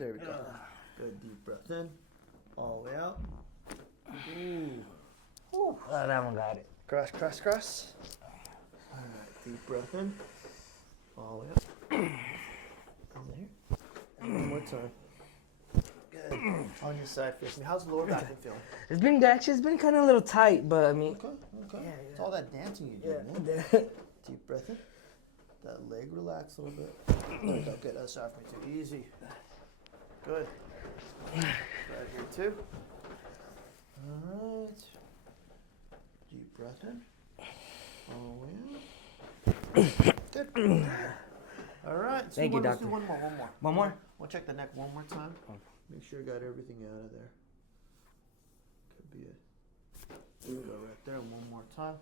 There we go. Good deep breath in. All the way out. Ooh. Oh, that one got it. Cross, cross, cross. All right, deep breath in. All the way up. There. And one more time. Good. On your side, face me. How's the lower back been feeling? It's been kind of a little tight, but I mean. Okay. Yeah. It's all that dancing you do, man. Yeah. Deep breath in. That leg relax a little bit. There we go. Good. That's soft for me too. Easy. Good. Right here too. All right. Deep breath in. All the way out. Good. All right. So Thank you, let's doctor. do one more. One more? We'll check the neck one more time. Make sure you got everything out of there. Could be a. Go right there. One more time.